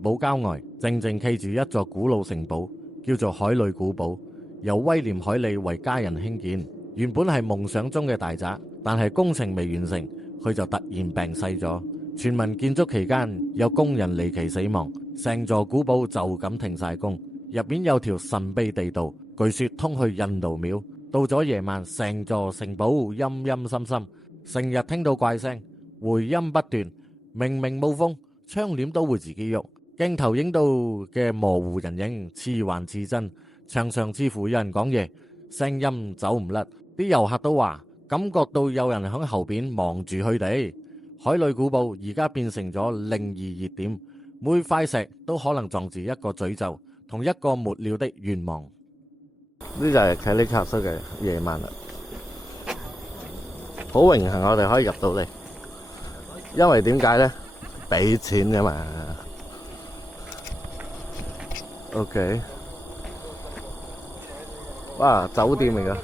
堡郊外，靜靜企住一座古老城堡，叫做海里古堡，由威廉海利為家人興建。原本係夢想中嘅大宅，但係工程未完成，佢就突然病逝咗。傳聞建築期間有工人離奇死亡，成座古堡就咁停晒工。入面有條神秘地道，據說通去印度廟。到咗夜晚，成座城堡陰陰森森，成日聽到怪聲，回音不斷。明明冇風，窗簾都會自己喐。鏡頭影到嘅模糊人影似幻似真，牆上似乎有人講嘢，聲音走唔甩。啲遊客都話感覺到有人喺後邊望住佢哋。海里古堡而家變成咗靈異熱點，每塊石都可能撞住一個詛咒，同一個沒了的願望。呢就係凱里卡斯嘅夜晚啦，好榮幸我哋可以入到嚟，因為點解咧？俾錢噶嘛。OK， 哇，酒店嚟噶。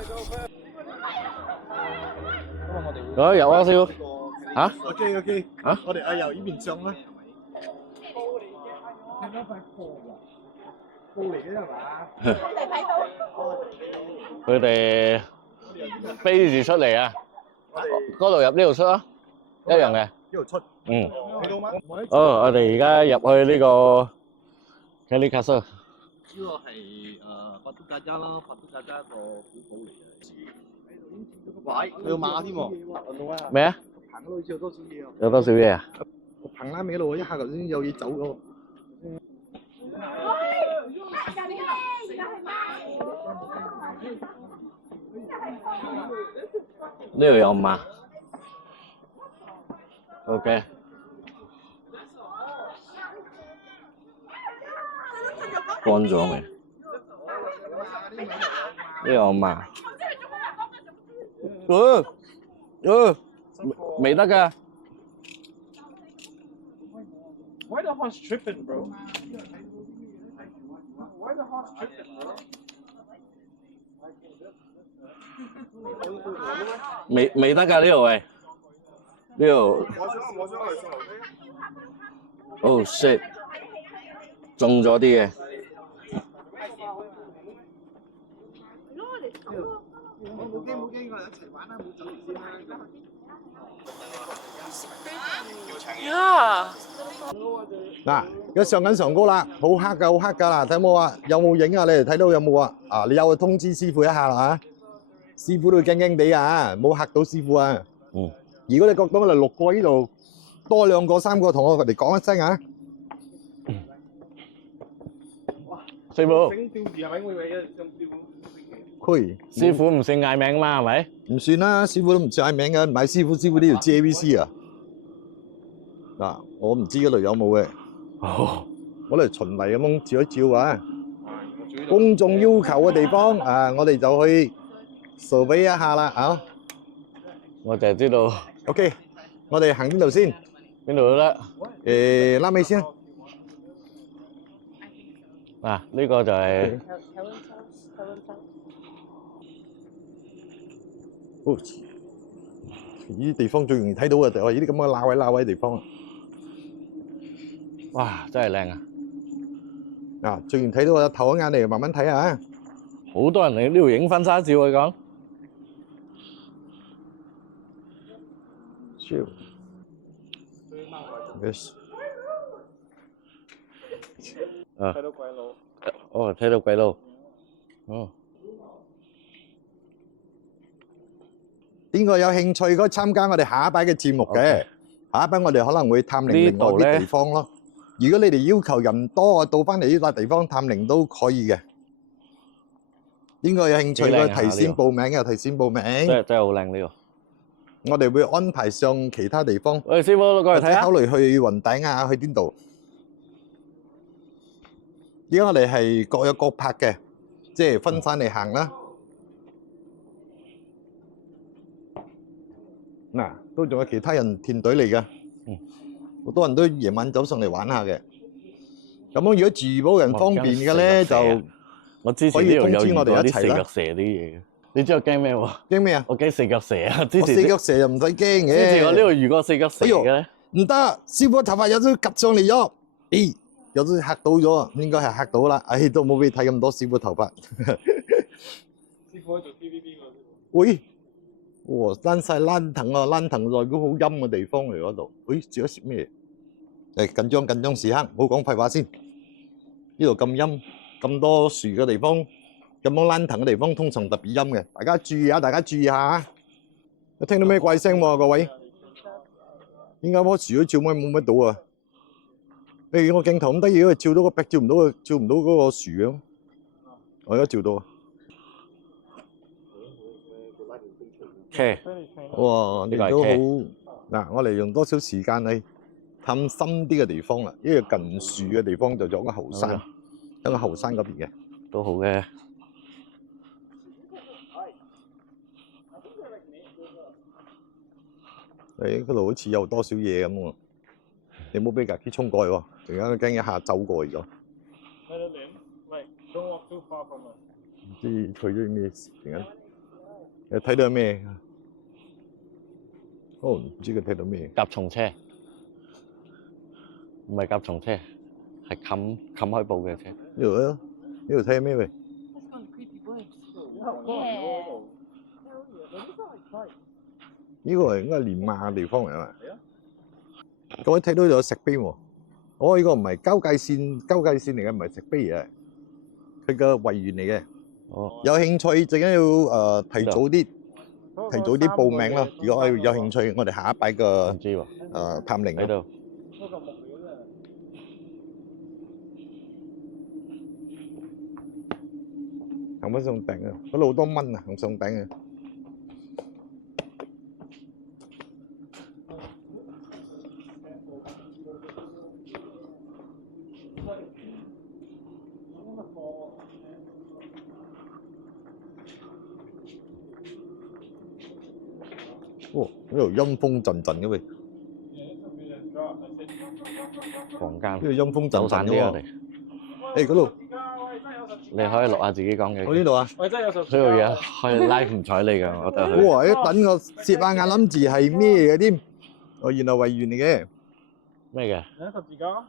有啊，少嚇 OK 嚇，我哋由呢邊上啦。布嚟嘅係嘛？佢哋飛住出嚟啊！嗰度入呢度出啊，一樣嘅。呢度出。嗯。睇到嗎？我哋而家入去呢個凱里卡斯。呢個係法都加加啦，法都加加個古堡嚟嘅。喂，佢要馬添喎。咩啊？棚嗰度好似有多少嘢啊？有多少嘢啊？個棚拉尾度一下頭先有嘢走咗。呢度有馬。OK。乾咗未？呢度有馬。未得㗎。Why the horse tripping, bro? Why the horse tripping, bro? 未得㗎呢度喂，呢度。我想去上樓梯。Oh shit！ 中咗啲嘅。冇驚，我哋一齊玩啦，冇走先啦。嗱，而家上緊上高啦，好黑㗎啦，睇冇啊？有冇影啊？你哋睇到有冇啊？啊，你有去通知師傅一下啦嚇，師傅都驚驚地啊，冇嚇到師傅啊。嗯。如果你覺得我哋6個呢度多2個3個，同我哋講一聲啊。師傅，佢師傅唔算嗌名嘛，係咪？唔算啦，師傅都唔算嗌名嘅，唔係師傅呢條 JVC 啊。嗱，我唔知嗰度有冇嘅。哦，我哋循例咁樣照一照啊。公眾要求嘅地方啊，我哋就去 survey 一下啦啊。我就係知道。OK， 我哋行邊度先？邊度都得。拉尾先。嗱，呢個就係。哦，呢啲地方最容易睇到嘅就係呢啲咁嘅罅位地方。哇，真係靚啊！啊，最容易睇到嘅，頭一眼嚟慢慢睇下。好多人嚟呢度影婚紗照啊講。超。Yes。啊。睇到鬼佬。哦，睇到鬼佬。哦。邊個有興趣嗰個參加我哋下一擺嘅節目嘅？下一擺我哋可能會探靈另外啲地方咯。如果你哋要求人多，我到翻嚟呢笪地方探靈都可以嘅。邊個有興趣嘅提先報名嘅，提先報名。真係好靚呢個。我哋會安排上其他地方。喂，師傅過嚟睇下。考慮去雲頂啊，去邊度？而家我哋係各有各拍嘅，即係分散嚟行啦。嗱，都仲有其他人團隊嚟㗎，好多人都夜晚走上嚟玩下嘅。咁樣如果住保人方便嘅咧，就我之前呢度有遇過啲四腳蛇啲嘢。你知我驚咩喎？驚咩啊？我驚四腳蛇啊！之前四腳蛇又唔使驚嘅。之前我呢度遇過四腳蛇嘅咧。唔得，師傅頭髮有都夾上嚟咗。咦，有啲嚇到咗，應該係嚇到啦。唉，都冇俾你睇咁多師傅頭髮。師傅喺做 TVB 㗎。喂，哇，躝晒躝藤啊！躝藤代表好陰嘅地方嚟嗰度。喂，食咗食咩？誒，緊張時刻，唔好講廢話先。呢度咁陰，咁多樹嘅地方，咁多躝藤嘅地方，通常特別陰嘅。大家注意下，大家注意下。有聽到咩怪聲喎？各位，點解棵樹都照冇乜到啊？誒，我鏡頭咁得意，照到個壁，照唔到嗰個樹嘅。我而家照到啊！車，哇！你都好嗱，我哋用多少時間去探深啲嘅地方啦？呢個近樹嘅地方就做個後山，喺個後山嗰邊嘅。都好嘅。誒，嗰度好似有多少嘢咁喎？你冇俾架機衝過去喎，陣間驚一下走過去咗。唔知佢咗咩事？陣間你睇到咩？哦，唔知佢睇到咩？甲蟲車，唔係甲蟲車，係冚開布嘅車。呢度啊，呢度睇咩喂？呢個係應該係練馬嘅地方嚟啊嘛。各位睇到有石碑喎。哦，呢個唔係交界線嚟嘅，唔係石碑嚟嘅，佢個維園嚟嘅。哦，有興趣陣間要提早啲報名啦。如果有興趣，我哋下一擺唔個知喎，探靈啊。喺度。行翻上頂啊！嗰度好多蚊啊，行上頂啊！哦，呢度陰風陣陣嘅喂，房間呢度陰風陣陣嘅走散啲我喎。哋，誒，嗰度，你可以錄下自己講嘅。我呢度啊！我真係有十。呢度嘢開 live 唔睬你㗎，我覺得佢。哇！一等我攝下眼諗住係咩嘅添？哦，原來維園嚟嘅。咩嘅？有十字架。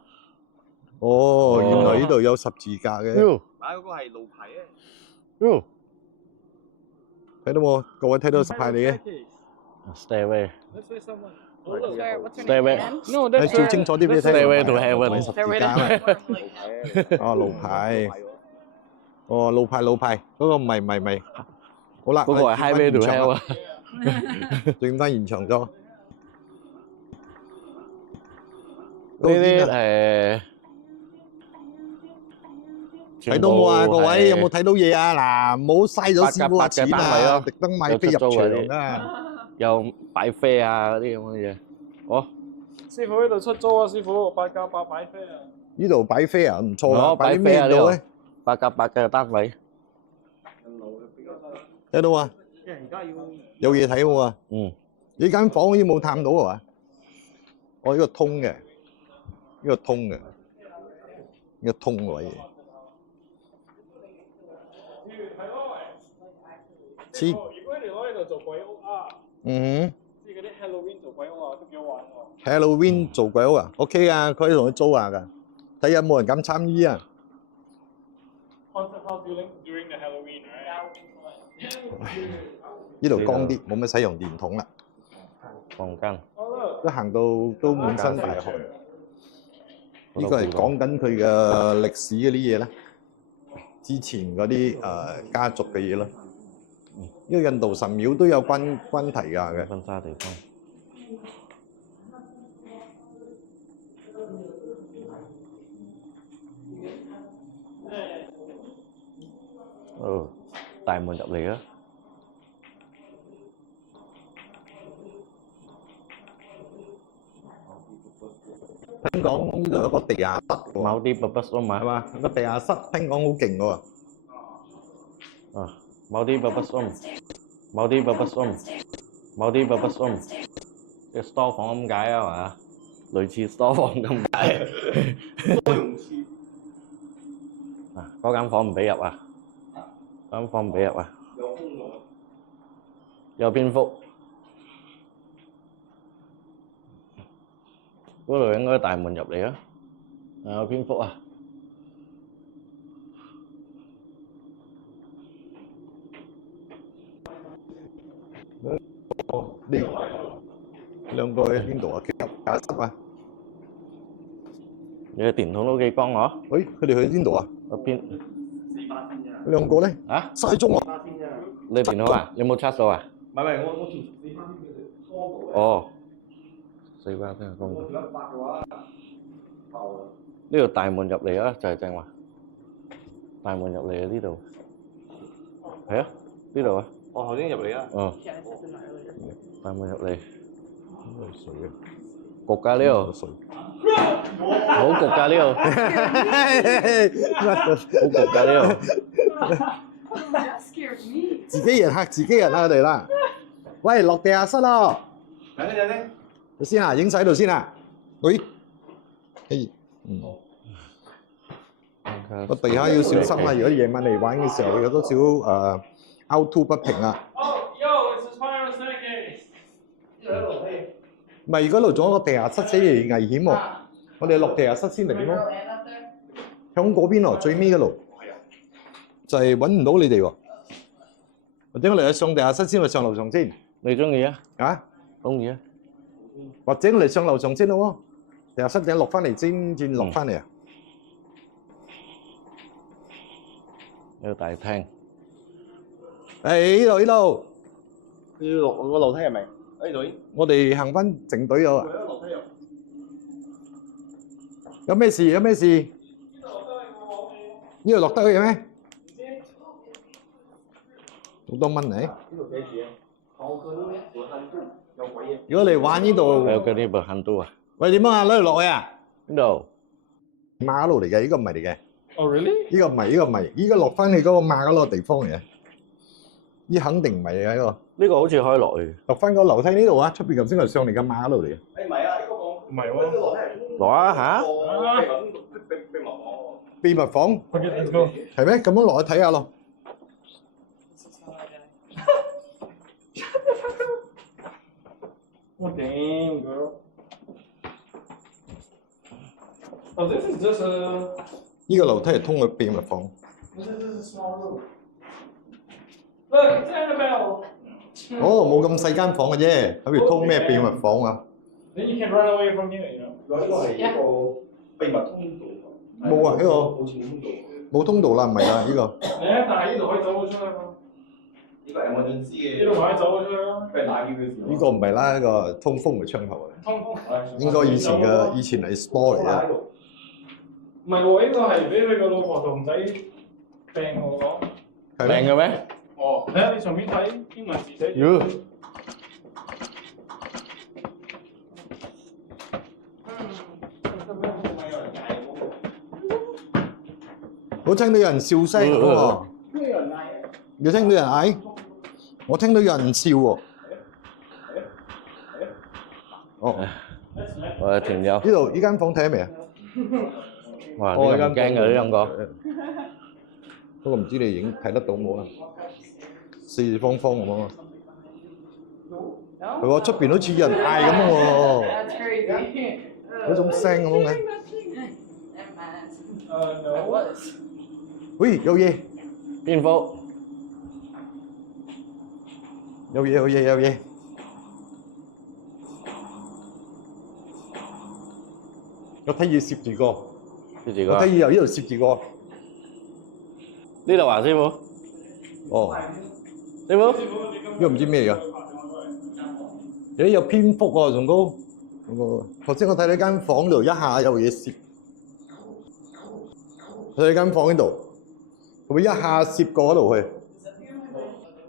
哦，原來呢度有十字架嘅。喲買嗰個係路牌啊。喲睇到冇？各位睇到十牌嚟嘅。 ，Stairway Stairway. No, 你照清楚啲俾你睇。 Stairway to Heaven 十字架啊！哦，路牌。哦，路牌，嗰個唔係。好啦，嗰個係 Highway to Hell 啊！轉翻現場咗。呢啲睇到冇啊？各位有冇睇到嘢啊？嗱，唔好嘥咗師傅嘅錢啊！特登買飛入場啊！又擺飛啊嗰啲咁嘅嘢。哦，師傅呢度出租啊！師傅8+8擺飛啊！呢度擺飛啊，唔錯啊！哦擺啲咩度咧？ 8+8嘅單位。睇到啊！有嘢睇喎啊！嗯。呢間房好似冇探到係嘛？哦，呢個通嘅，呢個通位。黐。如果你攞呢度做鬼屋啊，嗯即係嗰啲 Halloween 做鬼屋啊，都幾好玩喎。 Halloween 做鬼屋啊？OK 啊，可以同佢租下㗎。睇下有冇人敢參與啊！ Haunted house during the Halloween, right? 呢度光啲，冇乜使用電筒啦。房間。都行到都滿身大汗。呢個係講緊佢嘅歷史嗰啲嘢啦，之前嗰啲家族嘅嘢啦。呢個印度神廟都有關題㗎嘅。婚紗地方。哦，大門入嚟啊！聽講呢度有個地下室喎，某啲 purpose 嘛係嘛？個地下室聽講好勁喎。啊，某啲 purpose room，即係 store 房咁解啊嘛，類似 store 房咁解。啊，嗰間房唔俾入啊！嗰間房唔俾入啊！有蝙蝠。嗰度應該大門入嚟啊！有蝙蝠啊！呢兩個喺邊度啊？地下室啊？你嘅電筒都幾光嗬？喂，佢哋去邊度啊？嗰邊兩個咧啊？失蹤啊！你電筒啊？有冇測到啊？唔係，我全4番先嘅啫，多過嘅。哦，4番先係光。我如果100嘅話，爆啦。呢度大門入嚟啊，就係正話。大門入嚟啊，呢度。係啊，呢度啊。我頭先入嚟啊。哦。大門入嚟。水嘅，焗㗎呢度。水。好焗㗎呢度。好焗㗎呢度。自己人嚇自己人啊！我哋啦，喂，落地下室咯。等陣先啊，影晒喺度先啊。喂，嘿，個地下要小心啊！如果夜晚嚟玩嘅時候，會有多少凹凸不平啊？唔係，如果度仲有個地下室，死嚟危險喎。我哋落地下室先嚟咯。響嗰邊喎，最尾嗰度就係揾唔到你哋喎。或者我哋上地下室先，去上樓上先。你中意啊？啊？中意啊？或者我哋上樓上先咯喎。地下室頂落翻嚟先，轉落翻嚟啊！呢個大廳。誒，呢度呢度，要落個樓梯係咪？呢度。我哋行翻正隊咗啊！樓梯入。有咩事？有咩事？呢度落得去嘅咩？好多蚊嚟。呢度寫字啊。有鬼嘢。如果你玩呢度，有嗰啲部行到啊？喂，點啊？攞嚟落去啊？邊度？馬路嚟嘅，呢個唔係嚟嘅。哦，really？呢個唔係，呢個唔係，呢個落翻去嗰個馬嗰個地方嚟嘅。呢肯定唔係嚟嘅呢個。呢個好似可以落去。落翻個樓梯呢度啊！出邊頭先係上嚟嘅馬嗰度嚟嘅。誒唔係啊，呢個講唔係喎。落啊嚇！秘密房係咩？咁樣落去睇下咯。我頂girl。哦，這是呢個樓梯係通去秘密房。不是，這是 small room。Look, it's Annabelle。哦，冇咁細間房嘅啫，諗住通咩秘密房啊？ Then you can run away from here, you know。呢個係一個秘密通道。冇啊，呢個冇前通道。冇通道啦，唔係啦，呢個。誒，但係呢度可以走到出去嘛？呢個係我想知嘅。呢度可以走到出去咯。俾人打劫嘅時候。呢個唔係啦，呢個通風嘅窗口嚟。通風。應該以前係 store 嚟嘅。唔係喎，呢個係俾佢個老婆同仔病我講。係病嘅咩？哦，睇下你上面睇英文字寫。我聽到有人笑聲喎。你聽到有人嗌？我聽到有人笑喎。哦。我嘅團友。呢度呢間房睇咗未啊？哇！呢個唔驚嘅呢兩個。不過唔知你影睇得到冇啊？四四方方咁啊！係喎，出邊好似有人嗌咁喎。嗰種聲咁嘅。喂，有嘢！蝙蝠。有嘢，有嘢，有嘢！我睇住攝住個。攝住個。我睇住由呢度攝住個。呢度啊，師傅。哦。師傅。呢個唔知咩嚟㗎？誒有蝙蝠喎，仲高。頭先我睇到間房度一下有嘢攝。喺間房呢度，會一下攝過嗰度去。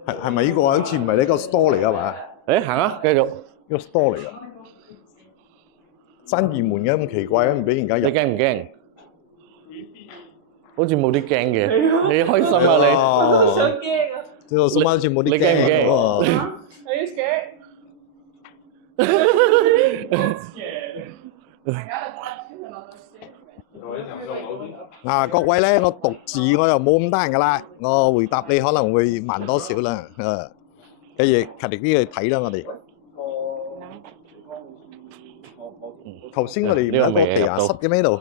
係咪呢個啊？好似唔係呢個 store 嚟㗎嘛？誒行啊，繼續。呢個 store 嚟㗎。閂住門嘅咁奇怪嘅，唔俾人家入。你驚唔驚？好似冇啲驚嘅，你開心啊你？我想驚啊！呢個 store 好似冇啲驚。你驚唔驚？Are you scared? I got a tattoo and I'll stay. 嗱，各位咧，我讀字我又冇咁得閒噶啦，我回答你可能會慢多少啦。不如勤力啲去睇啦，我哋。頭先我哋有個地下室嘅咩度？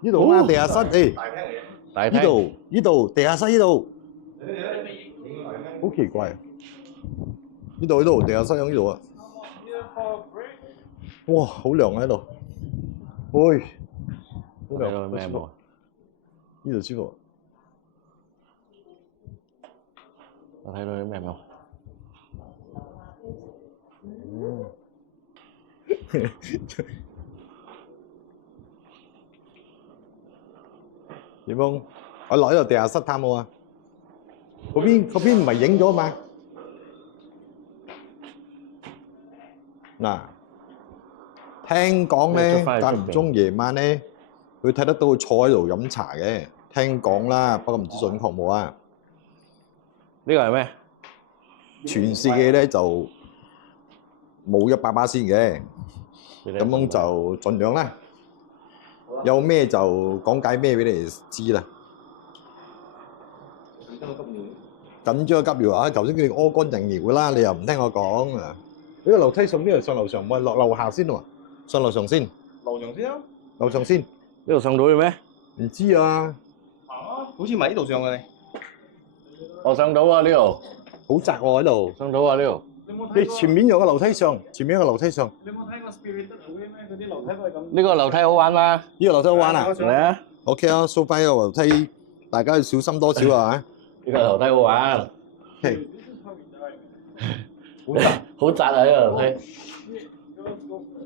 呢度啊，地下室，誒，大廳。呢度地下室呢度，好奇怪。呢度地下室喺呢度啊！哇，好涼喺度。喂，好睇涼。到咩冇？呢度舒服。我睇到啲咩冇？點樣？我落呢度地下室探冇啊？嗰邊唔係影咗嘛？嗱，聽講咧間唔中夜晚咧，佢睇得到佢坐喺度飲茶嘅。聽講啦，不過唔知準確冇啊。呢個係咩？全世界咧就冇100%嘅，咁樣就盡量啦。有咩就講解咩俾你哋知啦。緊張急尿啊！頭先叫你屙乾淨尿啦，你又唔聽我講啊！呢個樓梯上邊係上樓上，唔係落樓下先喎。上樓上先。樓上先啊？樓上先。呢度上到嘅咩？唔知啊。行啊！好似唔係呢度上嘅你。我上到啊呢度，好窄喎喺度。上到啊呢度。你前面有個樓梯上，前面有個樓梯上。你有冇睇過 Spirit 咩？嗰啲樓梯都係咁。呢個樓梯好玩嘛？呢個樓梯好玩啊！嚟啊！ OK 啊，so far 呢個樓梯大家要小心多少啊！呢個樓梯好玩。係。好窄啊！呢個樓梯。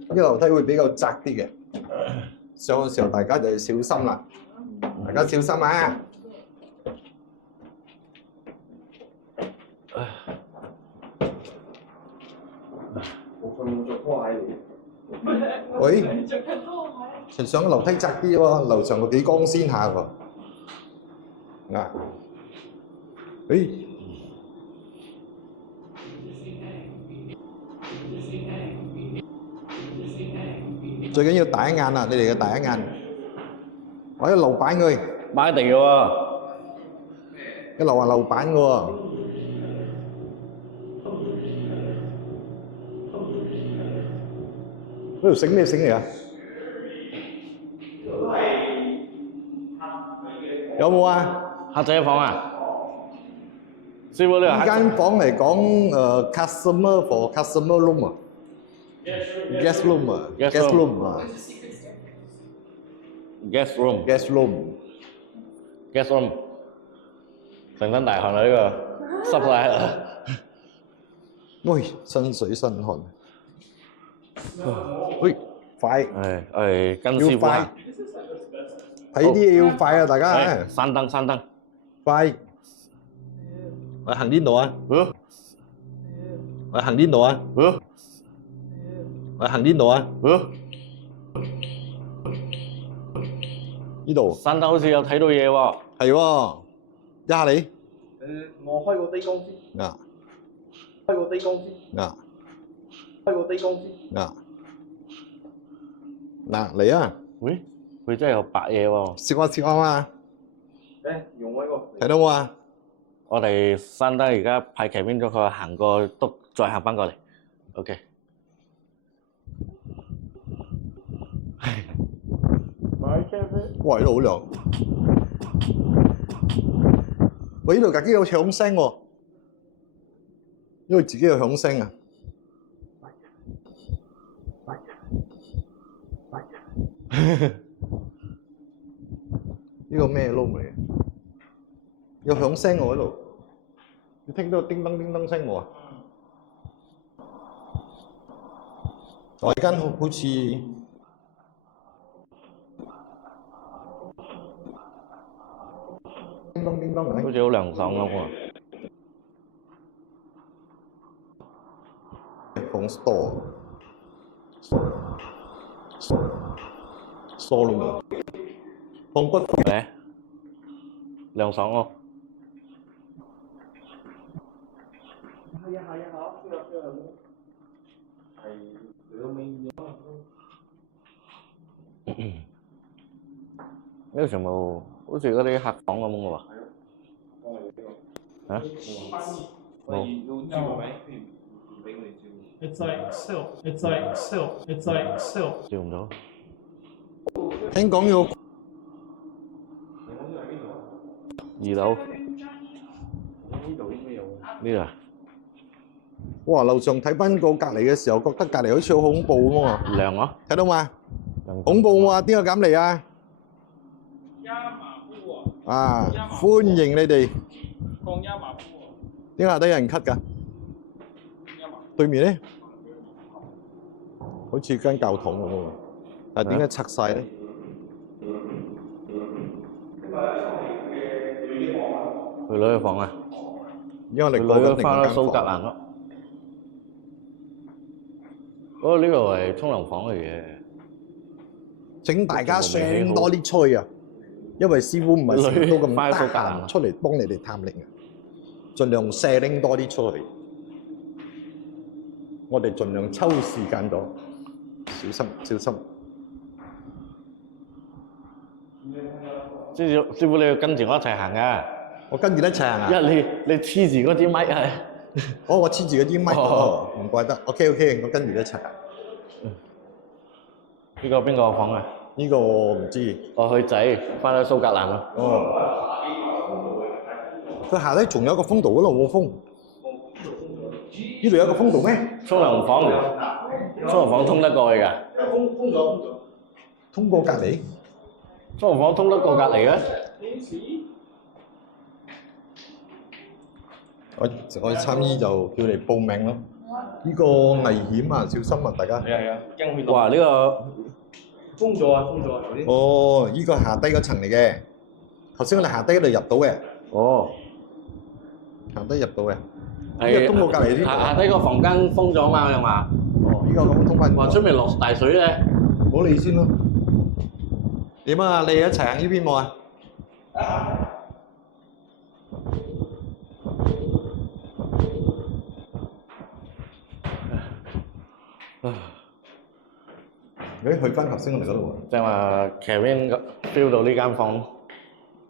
呢個樓梯會比較窄啲嘅，上嘅時候大家就要小心啦。大家小心啊！喂，其實上個樓梯窄啲喎，樓上個幾光鮮下喎。嗱，誒，最緊要第一眼啊！你哋嘅第一眼，我一樓板佢，買地嘅喎，一樓話樓板嘅喎。呢條繩咩繩嚟啊？有冇啊？客仔房啊？師傅呢呢間房嚟講，customer for customer room 啊 ，guest room 啊 ，guest room 啊 guest room ，guest room。 guest room， 成身大汗啦呢個，濕晒啦。喂，身水身汗。喂，快！跟師傅啊！睇啲嘢要快啊，大家。閂燈，閂燈。快！我行邊度啊？我行邊度啊？我行邊度啊？呢度。閂燈好似有睇到嘢喎。係喎，一下你。我開個低光先。啊。開個低光先。啊。開個低光先。啊。嗱，嚟啊！喂，佢真係有白嘢喎。試下嘛。用我呢個。睇到冇啊？我哋閂燈而家派騎邊咗佢行過篤，再行翻過嚟。OK。哇！呢度好涼。喂，呢度架機有響聲喎，因為自己有響聲啊。呢個咩窿嚟嘅？有響聲喎喺度，你聽到叮當叮當聲冇啊？我而家好似叮當叮當嘅，好似好涼爽咁喎。放 store 放骨嚟，涼爽喎。係啊，係兩尾呢度全部好似嗰啲客房咁嘅喎。嚇？冇。It's like silk. It's like silk. It's like silk. 照唔到。聽講要2樓。呢度應該有。呢度啊？哇！樓上睇翻個隔離嘅時候，覺得隔離好似好恐怖咁喎。涼咯，睇到嘛？涼恐怖喎！邊個敢嚟啊？壓馬步啊！啊！歡迎你哋。講壓馬步啊！點解下低有人咳㗎？壓馬對面咧，好似間教堂咁喎。但係點解拆晒咧？佢女嘅房啊，因為我哋佢過緊另女翻咗一間房。蘇格蘭咯。哦，呢個係沖涼房嚟嘅。請大家上多啲吹啊！因為師傅唔係成日都咁得閒出嚟幫你哋探靈啊，盡量 sharing 多啲出去。我哋盡量抽時間咗，小心小心。師傅你要跟住我一齊行啊！我跟住一齊行啊！因為你黐住嗰支咪係。哦，我黐住嗰支咪，哦唔怪得。OK，我跟住一齊行。呢個邊個房啊？呢個我唔知。我佢仔翻咗蘇格蘭咯。哦。佢下低仲有一個風道嗰度冇風。呢度有一個風道咩？沖涼房通得過去㗎？通過隔離。沖涼房通得過隔離嘅？我參醫就叫你報名咯。呢個危險啊，小心啊，大家。係啊，驚血到。哇！呢個封咗啊！頭先。哦，呢個下低嗰層嚟嘅。頭先我哋下低嗰度入到嘅。哦，下低入到嘅。係通過隔離呢度。下低個房間封咗嘛？係嘛？哦，呢個咁通翻。話出面落大水咧。唔好理先咯。點啊？你一齊行呢邊冇啊？誒，去翻頭先我哋嗰度喎。即係話 Kevin feel 到呢間房，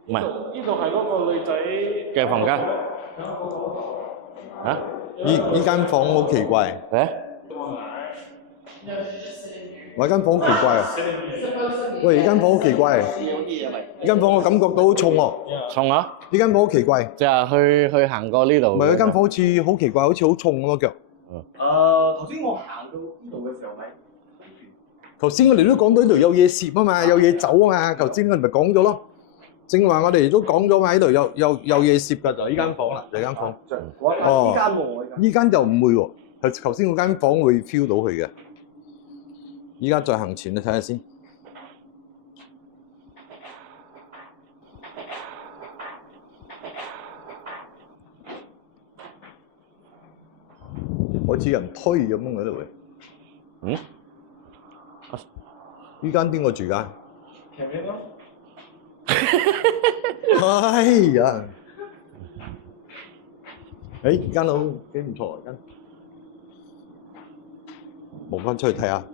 唔係呢度係嗰個女仔嘅房間。啊？呢間房好奇怪。誒？我間房好奇怪啊！喂，呢間房好奇怪。呢間房我感覺到好重喎。重啊？呢間房好奇怪。即係去行過呢度。唔係，嗰間房好似好奇怪，好似好重咯腳。頭先我行到呢度嘅時候咪，頭先我哋都講到呢度有嘢攝啊嘛，有嘢走啊嘛。頭先我哋咪講咗咯。正話我哋都講咗嘛，喺度有嘢攝㗎，就係呢間房啦，就係間房。呢間喎，呢間就唔會喎，頭先嗰間房會 feel 到佢嘅。依家再行前你睇下先。好似人推咁樣嗰度會。嗯？呢間邊個住㗎？前面咯。哎呀！誒，呢間樓幾唔錯，間。望翻出去睇下。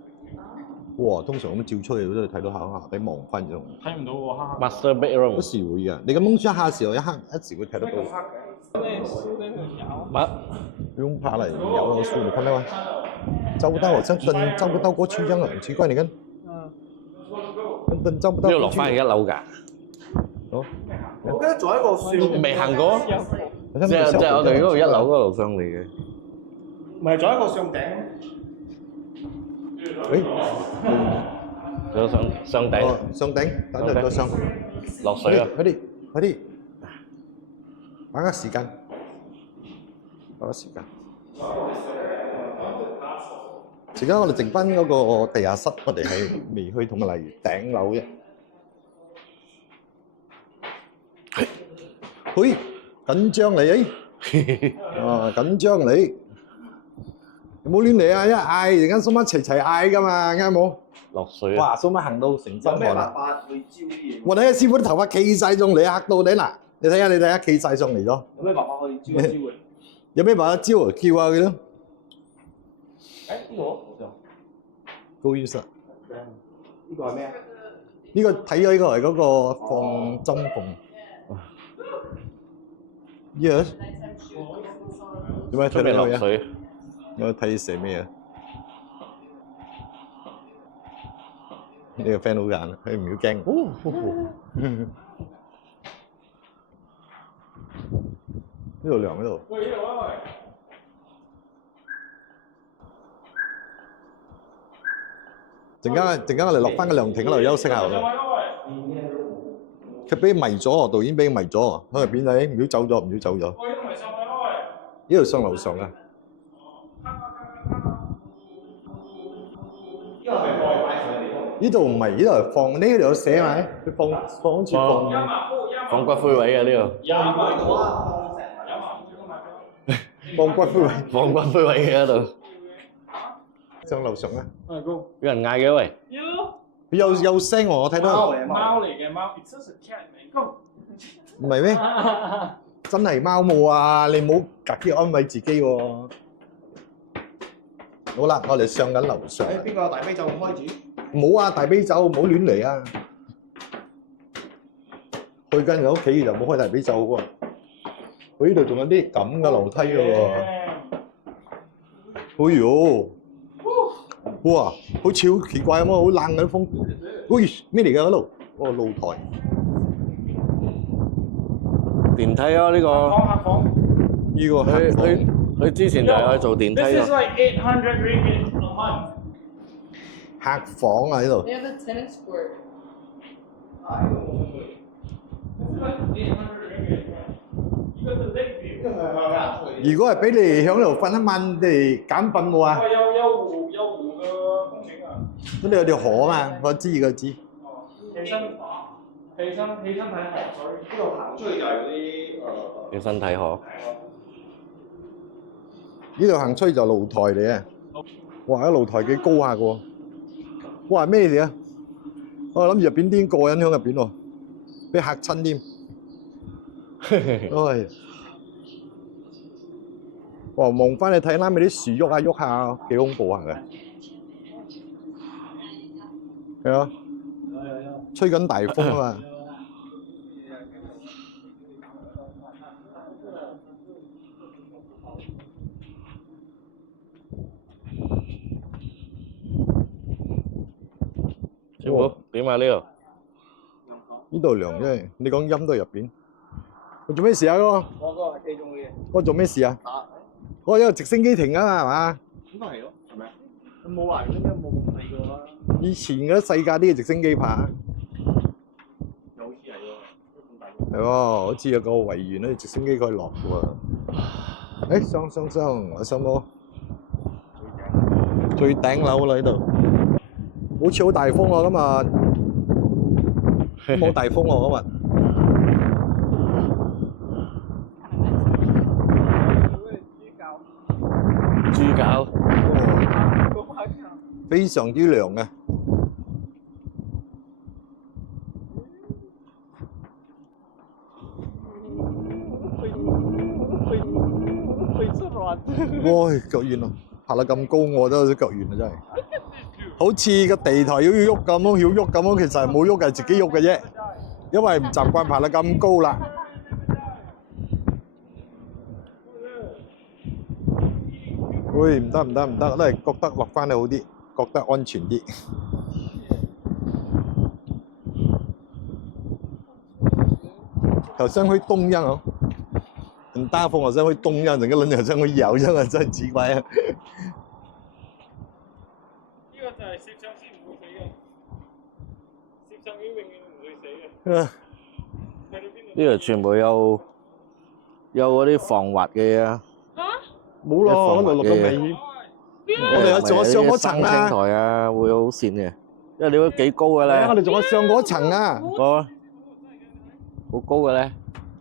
哇！通常咁照出嚟都係睇到下底望翻咗。睇唔到喎，黑黑。 Master bedroom。有時會嘅，你咁蒙住一下時候，一時會睇得到。乜？不用怕了，有書你看到嗎？找不到，好像燈照不到過去一樣啊，很奇怪，你看。燈照不到。呢度落翻去1樓㗎。哦。我記得仲有一個樹，未行過。即係我哋嗰度1樓嗰度上嚟嘅。唔係仲有一個上頂。誒，仲有上頂。哦，上頂，等陣再上。落水啊！快啲，把握時間，把握時間。而家我哋剩翻嗰個地下室，我哋係未去，同埋例如頂樓啫。嘿，緊張你啊！緊張你，有冇亂嚟啊？一嗌，而家蘇媽齊齊嗌噶嘛，啱冇？落水啊！哇！蘇媽行到成身有咩汗啦！辦法去招啲嘢？我睇下師傅啲頭髮企晒上嚟，嚇到你嗱！你睇下，企晒上嚟咗。有咩辦法去招一招嘅？有咩辦法招啊？叫下佢咯。誒呢個高醫生，呢個係咩啊？呢個睇咗呢個係嗰個放針縫。Yes。點解睇未到嘅？落水？我睇寫咩啊？呢個 friend 好硬，佢唔要驚。呢度涼呢度。喂，呢度啊，陣間我哋落翻個涼亭嗰度休息下喎。佢俾迷咗，導演俾迷咗，喺入邊睇，唔要走咗，唔要走咗。呢度上樓上啊！呢度唔係，呢度係放，呢度有寫埋，佢放住放骨灰位嘅呢度，放骨灰位，放骨灰位嘅喺度。上樓上啊！有人嗌嘅喂，佢有聲喎，我睇到。貓嚟嘅貓，it's just a cat，嚟go。唔係咩？真係貓冇啊！你唔好隔啲安慰自己喎。好啦，我哋上緊樓上。邊個大飛就開始？唔好啊！大啤酒唔好亂嚟啊！去緊人屋企就唔好開大啤酒喎。佢呢度仲有啲咁嘅樓梯嘅喎。哎呦！哇！好似好奇怪咁啊，好冷嘅啲風。喂，咩嚟㗎嗰度？嗰個露台。電梯啊呢個，呢個佢之前就係去做電梯 This is 咯。 like 800 ringgit a month. 客房啊喺度。 They have a tennis court. This is like 800 ringgit. You got the lake view. 如果係俾你喺度瞓一晚，你減瞓冇啊？有湖嘅風景啊！嗰度有條河啊嘛，我知個知。起身睇河水，呢度行出去就係嗰啲要身體河，呢度行出去就露台嚟啊！哇！啲露台幾高下嘅喎。哇！咩嚟啊？我諗住入邊啲個人喺入邊喎，俾嚇親添。唉！哇！望翻你睇啱咪啲樹喐下喐下，幾恐怖下嘅。係啊，吹緊大風啊嘛。師傅點啊呢度？呢度涼啫，你講陰都係入邊。我做咩事啊？嗰個？我個係機中嘅。嗰個做咩事啊？嗰個有個直升機停啊嘛，係嘛？應該係咯，係咪啊？冇話應該冇咁細個啦。以前嗰啲細架啲嘅直升機拍。又好似係喎，咁大個。係喎，好似有個維園咧，直升機可以落嘅喎。誒，上，我上冇？最頂樓啦呢度，好似好大風喎今日，冇大風喎今日。豬腳，非常之涼嘅。哇！腳軟啊，爬得咁高我都有啲腳軟啊，真係。好似個地台要喐咁樣，要喐咁樣，其實係冇喐嘅，自己喐嘅啫。因為唔習慣爬得咁高啦。喂，唔得，都係覺得落翻去好啲，覺得安全啲。頭先去東央哦，很大風，好像去東央，整個人好像會搖一樣啊，真係奇怪啊！呢個就係攝像師唔會死嘅，攝像機永遠唔會死嘅。睇到邊度？呢度全部有嗰啲防滑嘅嘢啊！冇咯，嗰度落咁危險。我哋有仲上嗰層啊！台啊，會好跣嘅，因為你都幾高嘅咧。我哋仲有上嗰層啊！哦，好高嘅咧。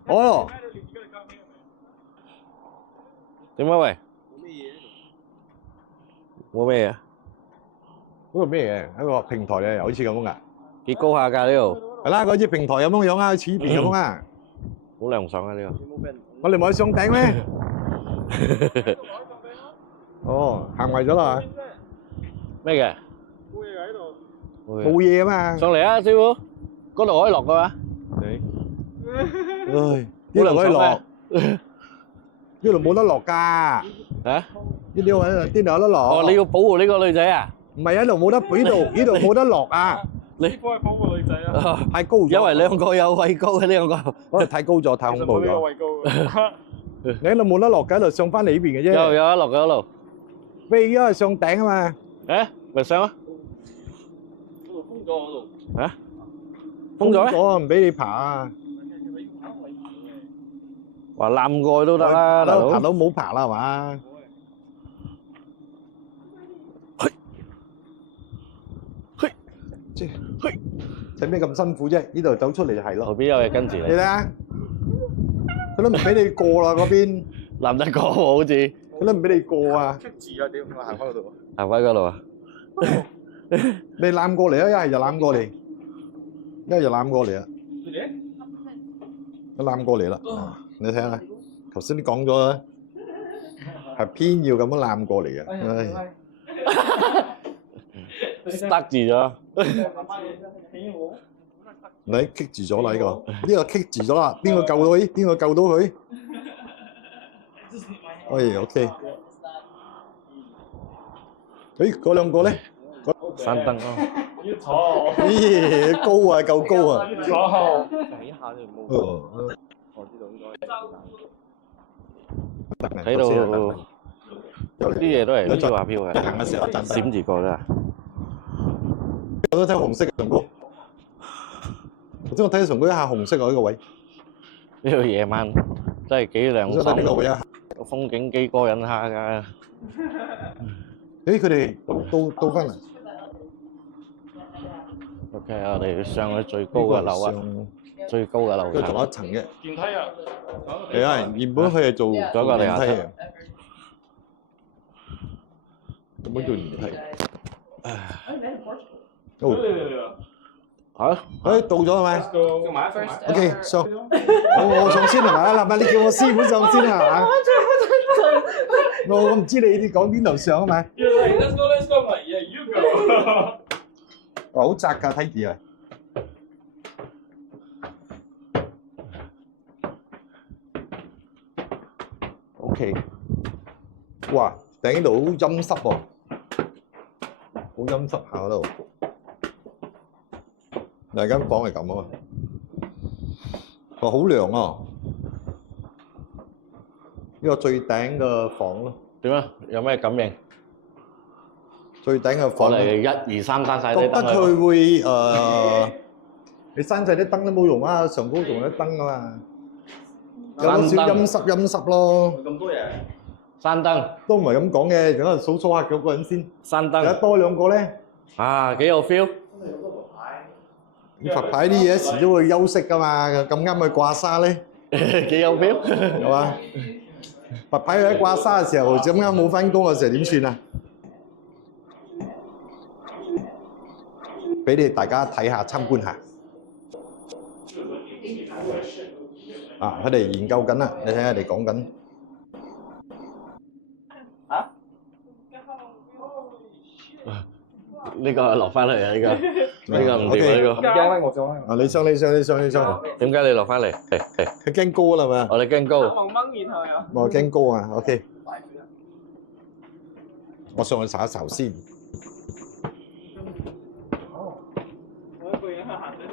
哦，點啊喂？冇咩嘢？嗰個咩嘢？一個平台咧，好似咁樣噶。幾高下㗎呢度？係啦，嗰隻平台咁樣樣啊，似呢邊咁樣啊。好涼爽啊呢個。我哋唔可以上頂咩？哦，行埋咗啦。咩嘅？冇嘢喺度。冇嘢啊嘛。上嚟啊，師傅，嗰度可以落㗎嘛？唉，呢度可以落，呢度冇得落㗎。啊？呢度有得落。哦，你要保護呢個女仔啊？唔係啊，呢度冇得，呢度冇得落啊。你幫佢保護女仔啊！太高咗。因為兩個有畏高嘅呢兩個。太高咗，太恐怖咗。畏高嘅。你喺度冇得落㗎，喺度上翻嚟呢邊嘅啫。有得落嘅嗰度。飛而家係上頂啊嘛。誒，咪上啊！咗嗰度。嚇？封咗咩？咗唔俾你爬啊！話攬過去都得啦，大佬。爬到冇爬啦係嘛？即係使咩咁辛苦啫？呢度走出嚟就係咯。後邊有嘢跟住你。你睇下，佢都唔俾你過啦嗰邊，攬得過喎，好似。佢都唔俾你過啊！棘住啊！屌，我行翻嗰度。行翻嗰度啊！你攬過嚟啊！一係就攬過嚟，一係就攬過嚟啊！一攬過嚟啦，你睇下，頭先你講咗啦，係偏要咁樣攬過嚟嘅，唉，塞住咗。你棘住咗啦呢個棘住咗啦，邊個救到佢？邊個救到佢？哎，OK，誒嗰兩個咧，山燈咯。要坐，咦高啊，夠高啊！坐後。等一下你冇。我知道應該。睇到啲嘢都係飄下飄嘅，行嘅時候陣閃住過啦。我都睇紅色嘅唇膏，頭先我睇到唇膏一下紅色啊呢個位，呢度夜晚真係幾涼我想睇呢個位爽，啊！風景幾過癮下㗎。誒佢哋到翻嚟， OK，我哋上去最高嘅樓啊，最高嘅樓佢仲有一層。層嘅。電梯啊！係啊，原本佢係做咗個地下室電梯嘅，原本做電梯。哦，嚇？誒到咗係咪 Let's go。 ？OK，上，我上先係咪？嗱，咪你叫我師傅上先係嘛？我唔知你講邊度上啊嘛？ You're like, let's go, let's go. I'm like, yeah, you go. 哇，好窄㗎，睇住啊！OK，哇，頂呢度好陰濕喎，好陰濕下嗰度。嗱，間房係咁啊嘛，哇，好涼啊！呢個最頂嘅房咯，點啊？有咩感應？最頂嘅我房。哋1、2、3閂晒覺得啲燈啊！佢會你閂晒啲燈都冇用啊，上高仲有啲燈啊嘛，有少少陰濕咯，咁多嘢。閂燈，都唔係咁講嘅，等我數數下幾個人先，有閂燈。多兩個咧，啊，幾有 feel！佛牌啲嘢有時都會休息噶嘛，咁啱去掛沙咧，幾有 feel！係嘛？佛牌喺掛沙嘅時候，咁啱冇翻工嘅時候點算啊？俾你大家睇下參觀下。啊！佢哋研究緊啦，你睇下佢哋講緊。呢個落翻嚟啊！呢個唔掂啊！呢個驚啦，我上啦。啊！你上。點解你落翻嚟？佢驚高啦嘛，我哋驚高。我驚高啊。OK，我上去查一查先。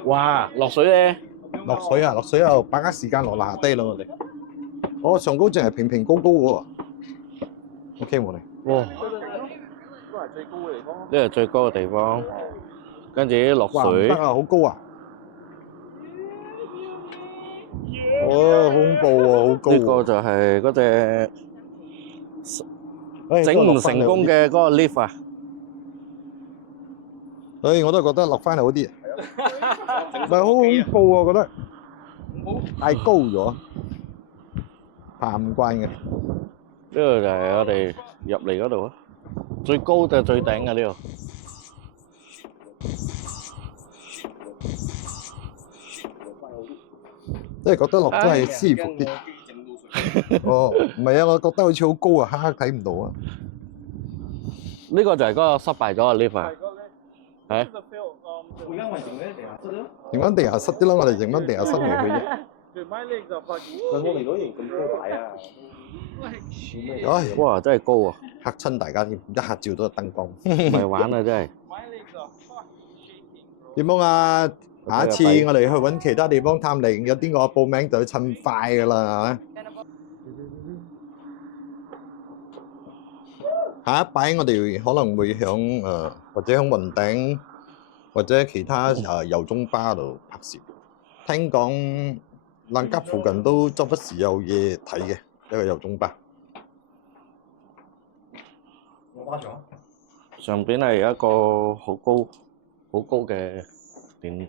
哇！落水咧！落水啊！把握時間落下低咯，我哋。我上高淨係平平高高喎。OK，我哋。哇！呢係最高嘅地方，跟住落哇！唔水得。啊，好高啊！哦，好恐怖喎，好高喎。呢個就係嗰隻唉整唔成功。嘅嗰個 lift 啊！唉，我都係覺得落翻嚟好啲。唔係好恐怖啊，我覺得太高咗，爬唔慣嘅。呢個就係我哋入嚟嗰度啊，最高就係最頂嘅呢度。即係覺得落真係舒服啲。哦，唔係啊，我覺得好似好高啊，黑黑睇唔到啊。呢個就係嗰個失敗咗嘅 lift 啊，係剩翻地下室啲啦，我哋剩翻地下室嚟去啫。我嚟到型咁高大啊！唉，哇，真係高啊！嚇親大家添，一下照到個燈光。唔係玩啊，真係。點樣啊？下一次我哋去揾其他地方探靈，有邊個報名就要趁快噶啦，係咪？下一擺我哋可能會響或者響雲頂或者其他油中巴度拍攝。聽講冷吉附近都周不時有嘢睇嘅一個油中巴。上邊係一個好高嘅電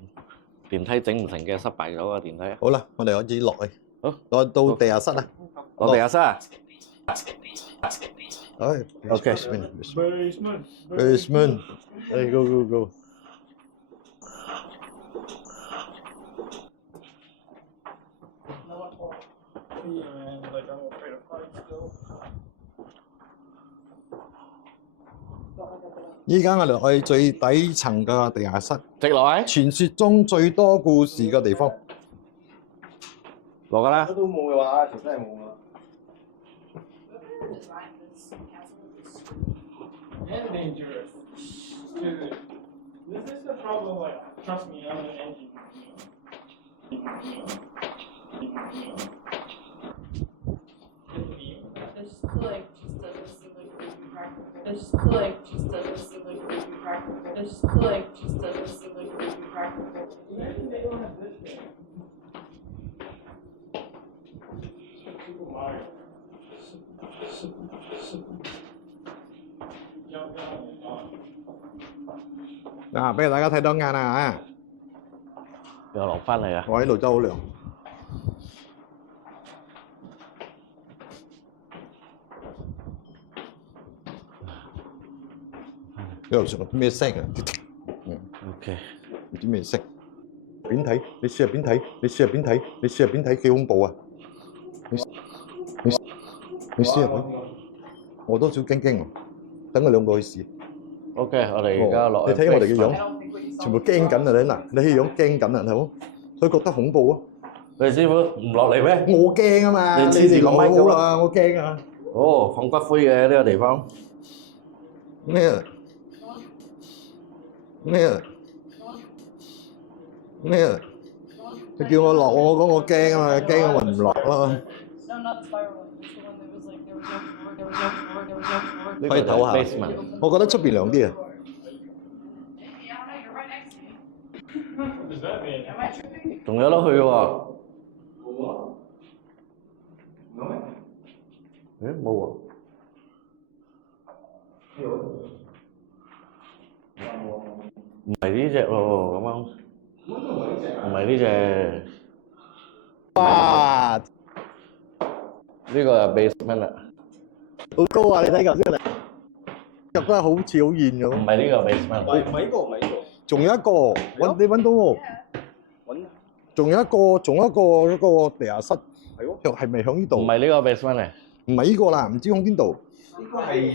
梯整唔成嘅失敗咗嘅電梯。好啦，我哋可以落去。好，落到地下室啦。落地下室啊唉？OK。 Basement，誒 go go go。依家我哋去最底層嘅地下室，直落嚟，傳說中最多故事嘅地方。落㗎啦。都冇嘅話，其實真係冇啊。And dangerous. Dude, this is the problem. Like, trust me, I'm an engineer. This like just doesn't seem like it would be practical. This like just doesn't seem like it would be practical. Imagine they don't have this thing. Super Mario. Jump down and on. 嗱，俾大家睇到眼啊！又落翻嚟啊！我喺度真係好涼。呢度上咩聲啊？ OK。唔知咩色？邊睇？你試下邊睇？你試下邊睇？你試下邊睇？幾恐怖啊！你試下邊？我多少驚驚喎！等我兩個去試。 OK， 我哋而家落。你睇我哋嘅樣，全部驚緊啊！你嗱，你嘅樣驚緊啊，係冇？所以覺得恐怖啊！你師傅唔落嚟咩？我驚啊嘛！你黐住個咪好啦，我驚啊！哦，放骨灰嘅呢個地方。咩？咩？咩？佢叫我落，我講我驚啊嘛，驚我咪唔落咯。 No, not spiraling. It's the one that was like there was no floor, there was no floor, there was no floor. 呢可以唞下 basement。我覺得出邊涼啲啊！ Yeah, I know, you're right next to me. What does that mean? Am I tripping? 仲有得去喎。誒冇喎。唔係呢只喎，咁樣。唔係呢只。哇！呢個係 basement 啦。好高啊！你睇頭先嚟，入得好似好遠咁。唔係呢個 basement。唔係呢個，唔係呢個。仲有一個，你揾到喎？揾仲有一個，一個地下室，係喎。係咪響呢度？唔係呢個 basement 嚟。唔係呢個啦，唔知響邊度。呢個係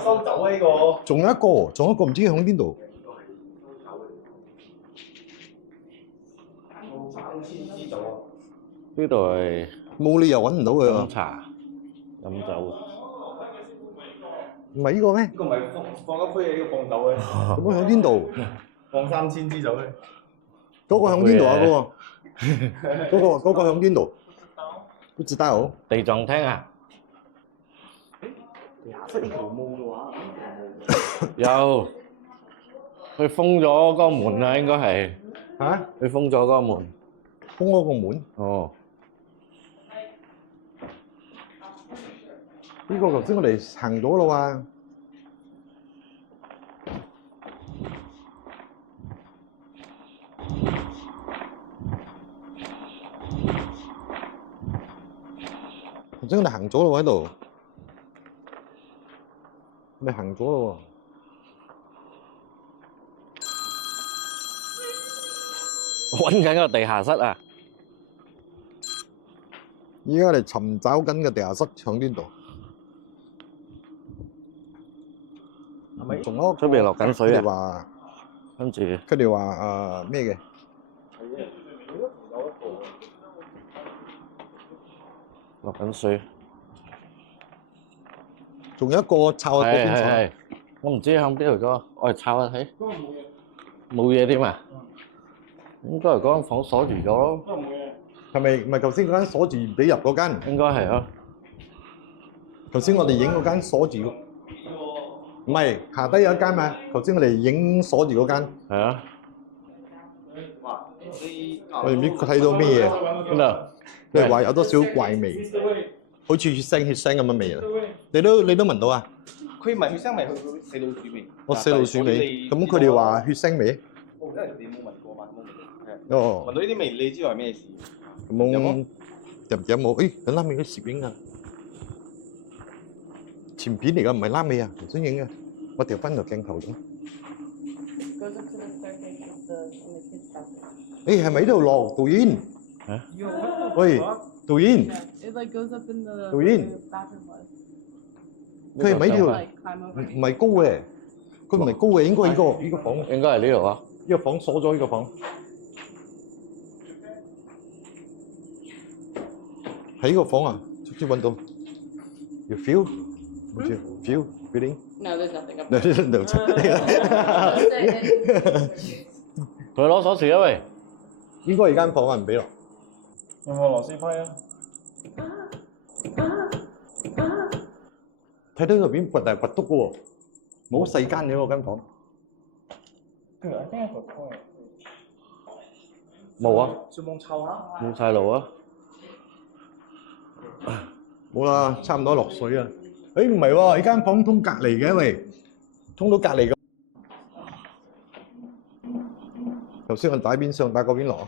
收走啊！呢個。仲有一個唔知響邊度。 3000支走啊！呢度係冇理由揾唔到佢啊！飲茶、飲酒。唔係呢個咩？呢個唔係放緊灰嘅，呢個放走嘅。咁樣響邊度？放3000支走嘅。嗰個響邊度啊？嗰個響邊度？不知道。地藏廳啊？地下室呢條冇嘅話，有。佢封咗嗰個門啊，應該係。嚇？佢封咗嗰個門。封嗰個門？哦。呢個頭先我哋行咗啦喎。頭先我哋行咗啦喎喺度，我哋行咗啦喎。揾緊個地下室啊！而家我哋尋找緊嘅地下室響邊度？係咪？仲有出邊落緊水啊！話跟住佢哋話咩嘅？落緊水。仲有一個抄喺嗰邊坐。係，我唔知響邊度咗，我哋抄下睇。冇嘢添啊！應該係嗰間房鎖住咗咯。係咪唔係頭先嗰間鎖住唔俾入嗰間？應該係咯。頭先我哋影嗰間鎖住，唔係下低有一間嘛？頭先我哋影鎖住嗰間，係啊，我哋唔知佢睇到咩嘢。邊度？佢哋話有多少怪味，好似血腥咁嘅味啊！你都聞到啊？佢唔係血腥味，佢死老鼠味。我死老鼠味，咁佢哋話血腥味。因為你冇聞過嘛，冇聞哦，聞到呢啲味，你知道係咩事？冇有冇？誒，佢拉尾嘅攝影啊！前片嚟㗎，唔係拉尾啊，頭先影嘅。我調翻個鏡頭咗。 Goes up to the staircase in the kids' bathroom. 誒，係咪呢度落導演？嚇？喂，導演， Yeah, it like goes up in the導演。 where the bathroom was. 佢係咪呢度？ Like climb 唔 over. 唔係高嘅，佢唔係高嘅，應該呢個房，呢應該係呢度啊。個房鎖咗呢個房。喺呢個房啊，直接揾到。You feel？唔知 feel feeling？ No, there's nothing up 兩兩層。 there. 佢攞鎖匙啊喂！應該係間房啊，唔俾落。有冇螺絲批啊？睇到入邊掘大掘篤嘅喎，冇細間嘅嗰間房。對啊，應該好高嘅。冇啊，上網抄下。冇晒路啊！冇啦，差唔多落水啊！誒唔係喎，呢間房通隔離嘅喂，通到隔離嘅。頭先我打邊上，打嗰邊落。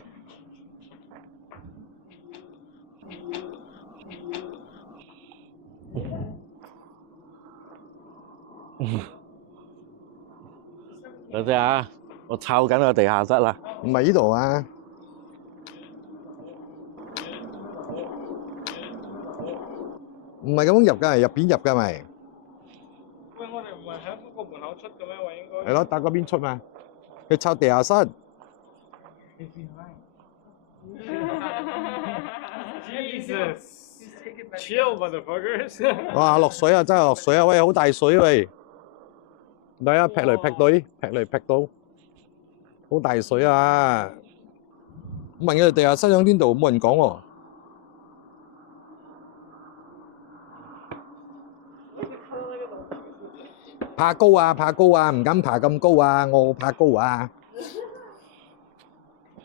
等陣啊，我抄緊個地下室啦。唔係呢度啊！唔係咁樣入㗎，係入邊入㗎咪？喂，我哋唔係喺嗰個門口出嘅咩？喂，應該。係咯，打嗰邊出嘛。佢抄地下室。 Jesus, chill, motherfuckers. 哇！落水啊，真係落水啊！喂，好大水喂！睇下劈嚟劈到，劈嚟劈到，好大水啊！問佢哋地下室喺邊度，冇人講喎。怕高啊！怕高啊！唔敢爬咁高啊！我怕高啊！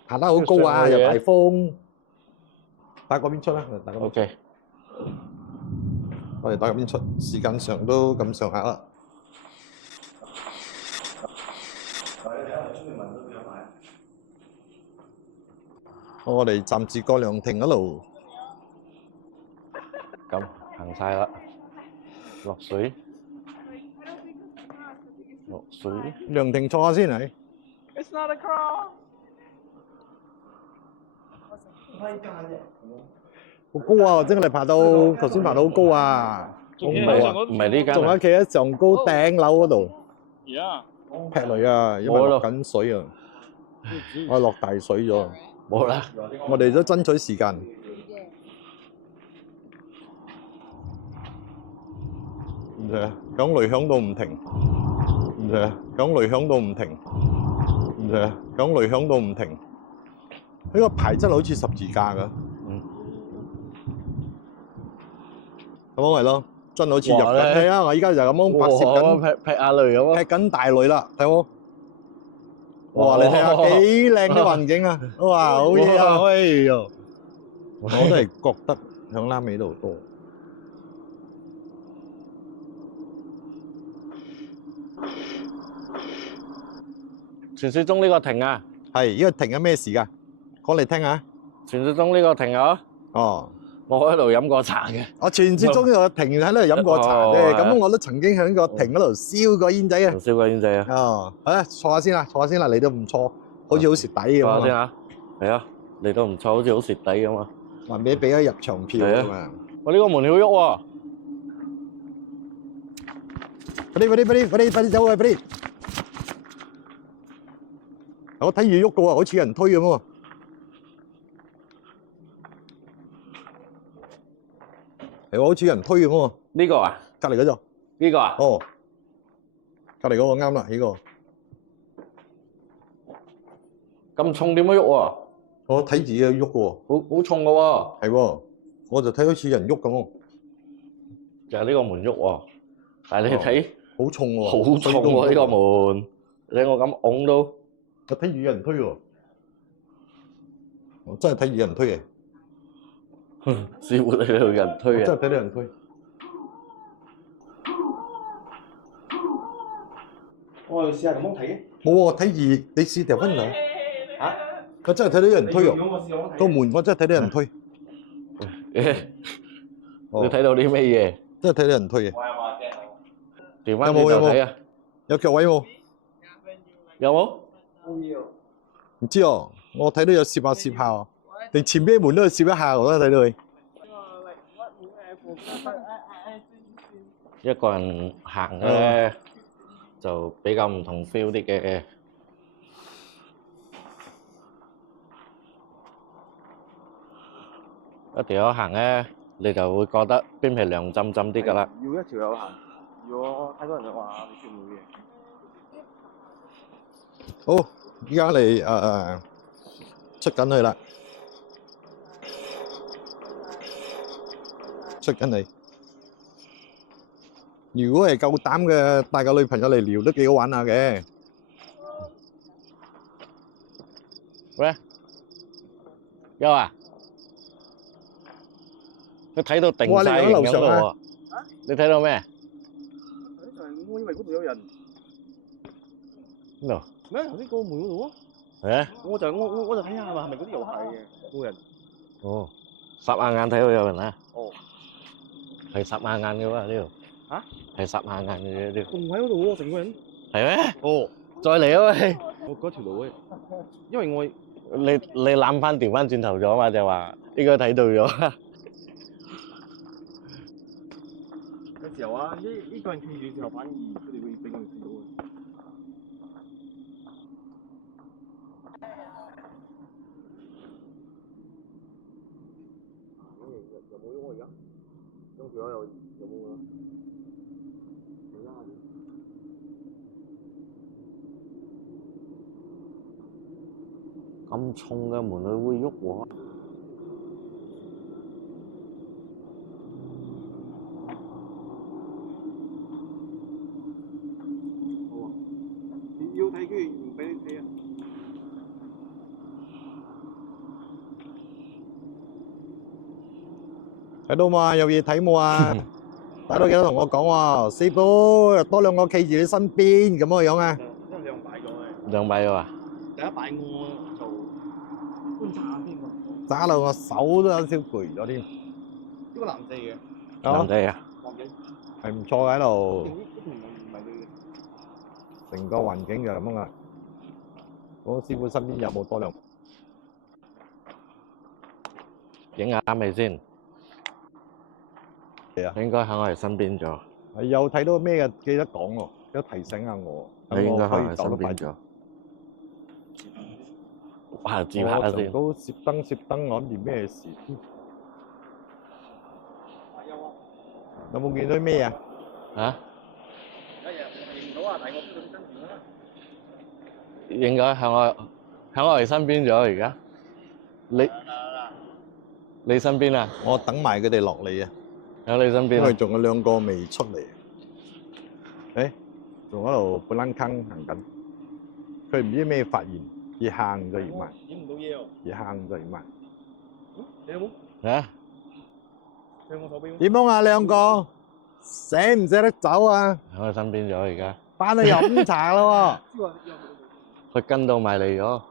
爬得好高啊！又大風。打嗰邊出啦，打嗰邊。 OK。我哋打嗰邊出，時間上都咁上下啦。我哋暫時過涼亭嗰度。咁行晒啦，落水，落水。涼亭坐下先係。 It's not a cross. 好高啊！真係爬到頭先爬到好高啊！仲恐怖啊！唔係呢間啊仲有企喺上高頂樓嗰度 Yeah. 劈雷啊！因為落緊水啊，我落大水咗。冇啦。我哋都爭取時間。唔使啊！響雷響到唔停。唔使啊！響雷響到唔停。唔使啊！響雷響到唔停。呢個牌真係好似十字架㗎。咁樣係咯，真係好似入緊睇啊！我依家就咁樣拍攝緊，劈下雷咁啊！劈緊大雷啦，睇冇？哇！你睇下幾靚啲環境啊！哇，好嘢啊！哎呦，我都係覺得響拉尾度多。傳説中呢個亭啊，係呢個停緊咩事㗎？講嚟聽下。傳説中呢個亭啊，哦，我喺度飲過茶嘅。我傳説中個停喺度飲過茶啫，哦咁我都曾經喺個亭嗰度燒過煙仔啊。燒過煙仔啊！哦，好啦，坐下先啦，坐下先啦，嚟到唔錯，好似好蝕底咁啊！坐下先嚇，係啊，嚟到唔錯，好似好蝕底咁啊！話俾咗入場票啊嘛！我呢個門要喐喎，快啲走啊！快啲！我睇住喐嘅喎，好似有人推咁喎。係喎，好似有人推咁喎。呢個啊，隔離嗰度。呢個啊，哦，隔離嗰個啱啦，呢個。咁重點樣喐喎？我睇住佢喐嘅喎。好重嘅喎，係喎，我就睇好似有人喐咁喎。就係呢個門喐喎。但係你睇好重喎，好重喎呢個門，你我咁拱都，我睇住有人推喎，我真係睇住有人推嘅，師傅你有人推啊我真係睇到有人推。我試下咁樣睇嘅。冇喎，睇住你試掉翻嚟。嚇？我真係睇到有人推喎，我試下咁睇。個門我真係睇到有人推。你睇到啲咩嘢？真係睇到有人推嘅。調翻轉頭睇啊！有腳位冇？有冇？唔知哦，我睇到有攝下攝下喎，連前邊門都有攝一下，我都睇到佢。一個人行咧就比較唔同 feel 啲嘅。一條友行咧，你就會覺得邊皮涼浸浸啲㗎啦。要一條友行，如果太多人就話你做冇嘢。好，依家嚟出緊去啦，出緊嚟。如果係夠膽嘅，帶個女朋友嚟撩都幾好玩下嘅。喂，有啊？佢睇到定晒形咁咯喎！你睇到咩？我以為嗰度有人。邊度？咩？頭先個門嗰度啊？係啊？我就睇下係咪嗰啲遊客嘅冇人。哦，霎下眼睇到有人啊！哦，係霎下眼嘅喎呢度。嚇？係霎下眼嘅呢度。仲喺嗰度喎，成個人。係咩？哦，再嚟啊喂！我嗰條路咧，因為我你攬翻調翻轉頭咗嘛？就話應該睇到咗。有時候啊，呢個人企住嘅時候，反而佢哋會俾我哋睇到嘅。有冇喐而家？張條有冇啊？咁重嘅門佢會喐喎？要睇佢唔俾你睇啊！睇到嘛？有嘢睇冇啊？睇到記得同我講喎，師傅多兩個企住你身邊咁嘅樣啊！因為兩擺咗嘅，兩擺啊！第一擺我就觀察下先喎。揸到我手都有少攰咗添。呢個男仔嘅，男仔啊！男仔，係唔錯嘅喺度，呢條唔係你嘅。成個環境就係咁樣啊！嗰師傅身邊有冇多兩？影下未先？係啊，應該喺我哋身邊咗。係有睇到咩嘅記得講喎，記得提醒下我，你應該喺我哋等我可以走身邊得快啲。咗。哇！自拍下先。都攝燈，我諗住咩事添？有冇見到咩啊？啊？有人認唔到啊，但係我知道你跟住啦。應該喺我哋身邊咗而家。你身邊啊？我等埋佢哋落嚟啊，喺你身邊啊？因為仲有兩個未出嚟。誒，仲喺度半撚坑行緊，佢唔知咩發現，越行就越慢，影唔到嘢喎。越行就越慢。你有冇？啊？向我手邊。點樣啊？兩個捨唔捨得走啊？喺我身邊咗而家。翻去飲茶咯佢跟到埋嚟咗。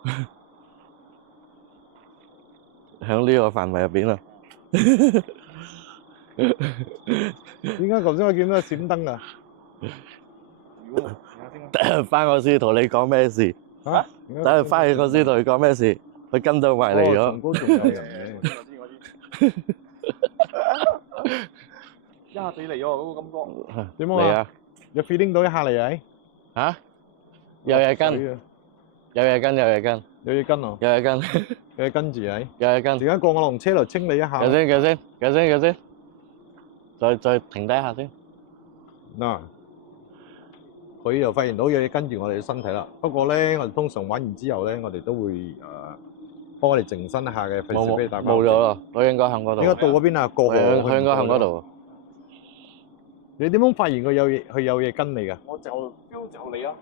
喺呢個範圍入邊啊！喎！點解頭先我見到閃燈啊？如果等陣翻我先同你講咩事。嚇？等陣翻去我先同你講咩事。佢跟到埋嚟咗。上高仲有人嘅。一下子嚟咗嗰個感覺。點樣啊？嚟啊！有 feeling 到一下嚟啊？嚇？有嘢跟，水啊有嘢跟，有嘢跟，有嘢跟啊！有嘢跟，有嘢跟住啊！有嘢跟。點解過我龍車嚟清理一下？計先，再停低一下先。嗱，佢又發現到有嘢跟住我哋嘅身體啦。不過咧，我哋通常玩完之後咧，我哋都會幫我哋靜身一下嘅，費事俾你打冇咗咯，佢應該喺嗰度。應該到嗰邊啊，過河。佢應該喺嗰度。你點樣發現佢有嘢跟你㗎？我就 feel 就嚟咯。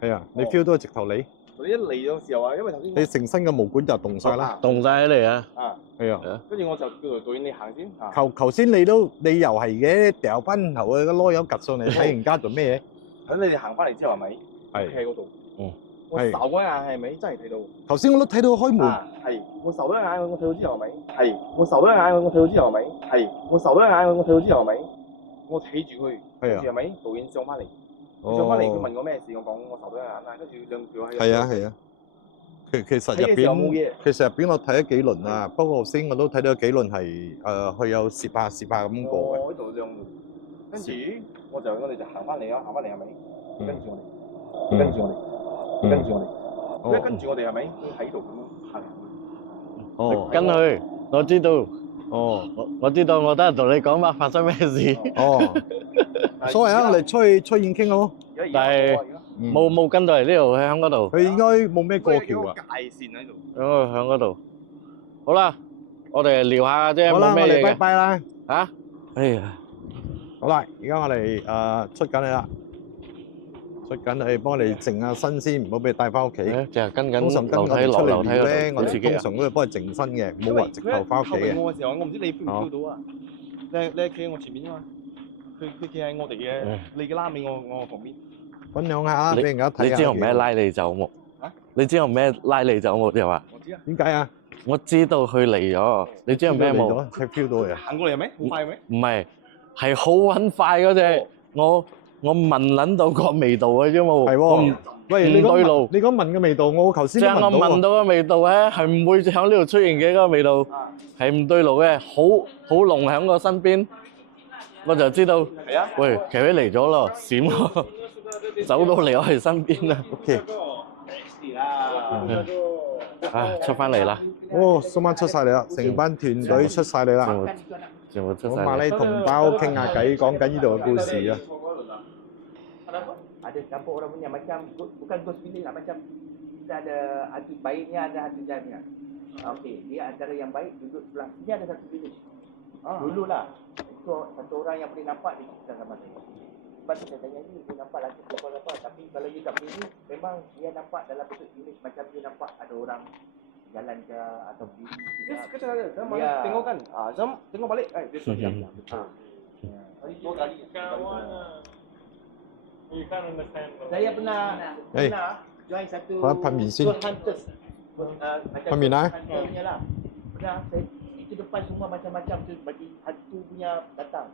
係啊，你 feel 到直頭你，你一嚟嘅時候啊，因為頭先你成身嘅毛管就動晒啦。動晒起嚟啊！啊，係啊，跟住我就叫做導演你行先啊。頭先你又係嘅，掉翻頭啊個囉柚趌上嚟睇人家做咩等你哋行翻嚟之後係咪？嘢？企喺嗰度。嗯。我睄嗰一眼係咪真係睇到？頭先我都睇到開門。係。我睄咗一眼，我睇到之後係咪？係。我睄咗一眼，我睇到之後係咪？係。我睄咗一眼，我睇到之後係咪？我睇住佢，跟住係咪？導演上翻嚟，上翻嚟佢問我咩事，我講我睄咗一眼啦，跟住兩條喺。係啊。其實入邊我睇咗幾輪啊，不過頭先我都睇到幾輪係佢有攝下咁過嘅。我喺度兩，跟住我哋就行翻嚟啦，行翻嚟係咪？跟住我哋，跟住我哋，跟住我哋，跟住我哋係咪？佢喺度咁樣行。哦，跟佢，我知道。哦，我知道，我等陣同你講嘛，發生咩事。哦，所謂啊，我哋出現傾好。但係冇跟到嚟呢度，喺嗰度。佢應該冇咩過橋啊。界線喺度。喺嗰度。好啦，我哋聊下啫，好啦，我哋拜冇咩嘢嘅。拜啦。嚇？哎呀，好啦，而家我哋出緊你啦，出緊你幫我哋靜下身先，唔好俾佢帶翻屋企。就係跟緊通常跟我哋落出嚟樓梯嗰咧，我哋度自己啊。通常都會幫佢靜身嘅，冇話直頭翻屋企嘅。我嘅時候，我唔知你 feel 唔 feel 到啊？你企喺我前面啊嘛，佢企喺我哋嘅你嘅拉尾，我旁邊。分享下俾人家睇下。你知我咩拉你走木？你知我咩拉你走木又話？我知啊。點解啊？我知道佢嚟咗，你知我咩冇？佢 feel 到嘅。行過嚟係咪？好快係咪？唔係，係好揾快嗰隻。我聞撚到個味道嘅啫嘛。係喎。喂，你對路。你講聞嘅味道，我頭先即係我聞到嘅味道咧，係唔會喺呢度出現嘅嗰個味道，係唔對路嘅，好濃喺我身邊，我就知道。係啊。喂，奇偉嚟咗咯，閃喎，走到嚟我哋身邊啦。OK。出翻嚟啦！哦，今晚出晒嚟啦，成班團隊出晒嚟啦。全部出晒。我馬來同胞傾下偈，講緊呢度嘅故事啊。Ada campur orang punya macam bukan ghost feeling lah, macam kita ada hati baiknya, ada hati jahatnya. Okey, dia antara yang baik duduk sebelah sini ada satu bilik. Dululah itu satu orang yang boleh nampak dia cerita sama saya. Lepas tu saya tanya dia nampak lagi apa-apa, tapi kalau dia kat sini memang dia nampak dalam bentuk bilik macam dia nampak ada orang jalan ke atau diri. Dia suka cara Zam tengok kan. Zam tengok balik. Dia suka diam. Dua kali. You can't understand. Saya pernah join satu hunters. Pamin lah. Hunternya lah. Pernah saya itu depan semua macam-macam tu bagi hantu punya datang.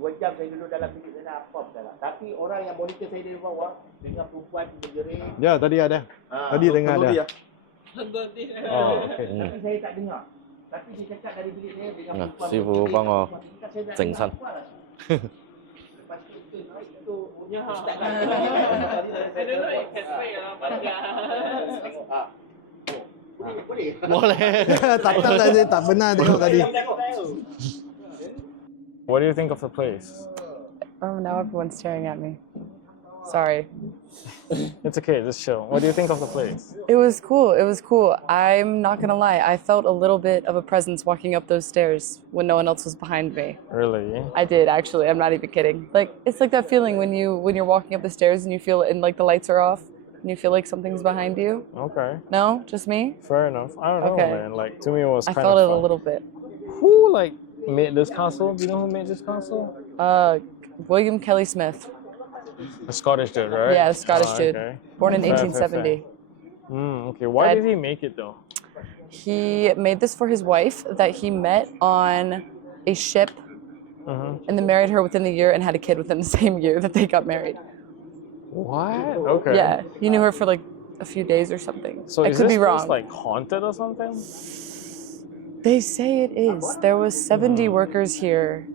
2 jam saya duduk dalam bilik sana apa salah. Tapi orang yang monitor saya dari bawah dengan perempuan berjerit. Ya, tadi ada. Tadi dengar ada. Oh, okay. Tapi saya tak dengar. Tapi dia cakap dari bilik saya dengan perempuan. Sifu bang我靜身。Lepas tu itu Ya. ustaz I don't know if can say lah, but yeah. boleh. Tak tadi, tak benar tengok tadi. What do you think of the place? Oh, now everyone's staring at me. Sorry. It's okay, just chill. What do you think of the place? It was cool. It was cool. I'm not gonna lie. I felt a little bit of a presence walking up those stairs when no one else was behind me. Really? I did actually. I'm not even kidding. Like it's like that feeling when you're walking up the stairs and you feel and like the lights are off and you feel like something's behind you. Okay. No, just me. Fair enough. I don't know, Okay. man. Like, to me, it was I kind felt of it a fun. little bit. Who, like, made this castle? Do you know who made this castle? William Kelly Smith. The Scottish dude, right? Yeah, the Scottish dude. Okay. Born in Fair, fair, 1870. Okay. Why That- did he make it, though? He made this for his wife that he met on a ship and then married her within the year and had a kid within the same year that they got married. What? Okay. Yeah, he knew her for like a few days or something. So I is could this be wrong. place, like, haunted or something? They say it is. There was 70 workers here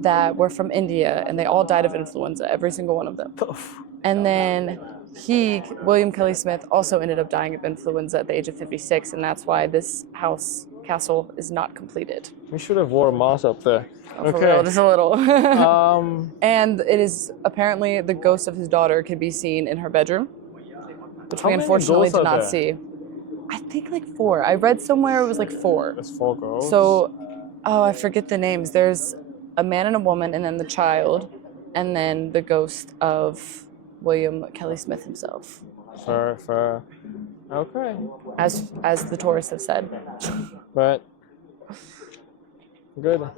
that were from India and they all died of influenza, every single one of them. And then William Kelly Smith, also ended up dying of influenza at the age of 56, and that's why this castle is not completed. We should have wore a mask up there. For real, just a little. Um, And it is apparently the ghost of his daughter can be seen in her bedroom, which How we many unfortunately ghosts did are not there? see. I think like 4. I read somewhere it was like 4. there's 4 girls. So, I forget the names. There's a man and a woman, and then the child. and then the ghost of William Kelly Smith himself, Okay. as the tourists have said. But good.